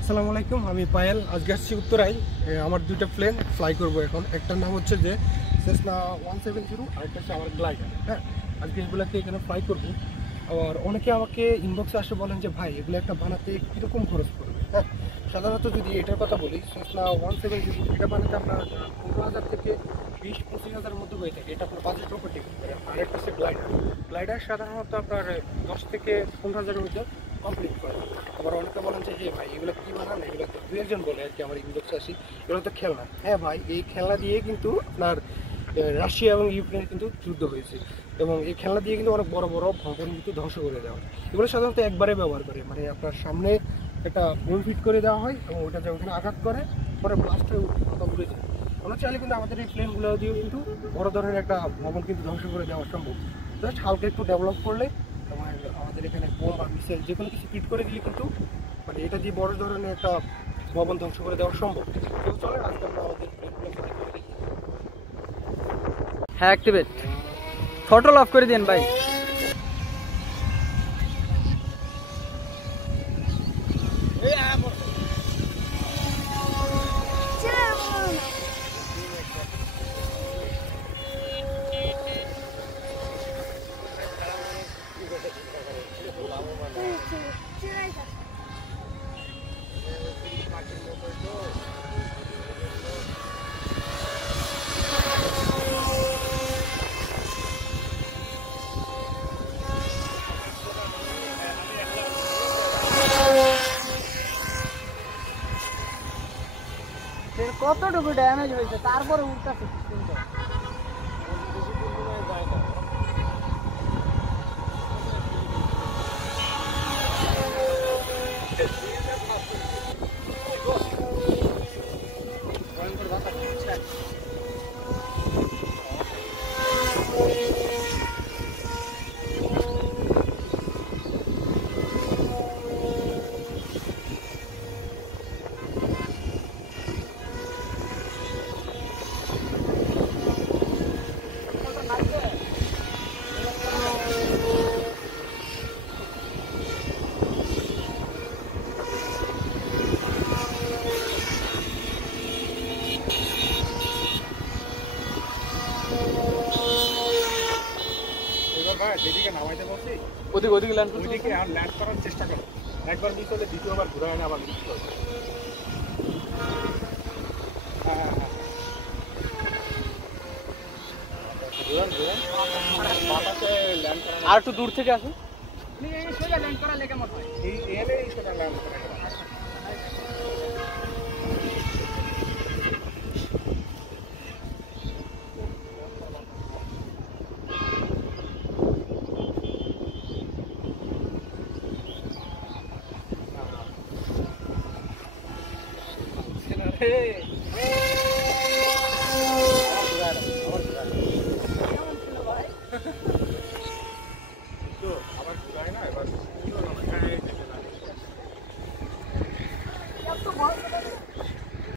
আসসালামু আলাইকুম, আমি পায়েল। আজকে আসছি উত্তরায়। আমার দুইটা প্লেন ফ্লাই করব এখন। একটার নাম হচ্ছে যে সেসনা 170 আর একটা হচ্ছে আমার গ্লাইডার। হ্যাঁ, আজকে এগুলোকে এখানে ফ্লাই করব। আর অনেকে আমাকে ইনবক্সে আসে বলেন যে ভাই এগুলো একটা বানাতে কীরকম খরচ পড়বে। হ্যাঁ, সাধারণত যদি এটার কথা বলি, সেসনা 170 এটা বানাতে আপনার 15,000 থেকে 20-25,000-এর মধ্যে হয়ে থাকে। এটা আপনার বাজেটের উপর ডিপেন্ড করে। আর একটা হচ্ছে গ্লাইডার। গ্লাইডার সাধারণত আপনার 10 থেকে 15,000-এর মধ্যে কমপ্লিট করে। আবার অনেকে বলেন যে ভাই এগুলো কী বানান, এগুলো তো দু একজন বলে আর কি আমার ইনবক্সে আসি, এগুলো তো খেলনা। হ্যাঁ ভাই, এই খেলনা দিয়ে কিন্তু আপনার রাশিয়া এবং ইউক্রেনের কিন্তু যুদ্ধ হয়েছে, এবং এই খেলনা দিয়ে কিন্তু অনেক বড় বড় ভবন কিন্তু ধ্বংস করে দেওয়া হয়। এগুলো সাধারণত একবারে ব্যবহার করে, মানে আপনার সামনে একটা বোম ফিট করে দেওয়া হয় এবং ওটা যে ওখানে আঘাত করে পরে ব্লাস্ট হয়ে উড়ে যায়। আমরা চাইলে কিন্তু আমাদের এই প্লেনগুলো দিয়েও কিন্তু বড় ধরনের একটা ভবন কিন্তু ধ্বংস করে দেওয়া সম্ভব। জাস্ট হালকা একটু ডেভেলপ করলে আমাদের এখানে বোম বা মিসাইল যে কোনো কিছু ফিট করে দিলে কিন্তু মানে এটা দিয়ে বড় ধরনের একটা ভবন ধ্বংস করে দেওয়া সম্ভব। তো চলে আজকে আমরা আমাদের প্লেনগুলো ফ্লাই করে দিই। হ্যাঁ, অ্যাক্টিভেট। থ্রটল অফ করে দিন ভাই। কতটুকু ড্যামেজ হয়েছে তারপরে উঠতেছে সিস্টেমটা। যেদিকে নামাইতে বলছি ওদিকে ল্যান্ড ওইদিকে আর ল্যান্ড করার চেষ্টা করো। একবার মিস হলে দ্বিতীয়বার ঘুরে না, আবার মিস করবে। হ্যাঁ হ্যাঁ আর একটু দূর থেকে আসুন। ল্যান্ড করা লেগে মনে হয় এই এলে এই সোজা ল্যান্ড করা।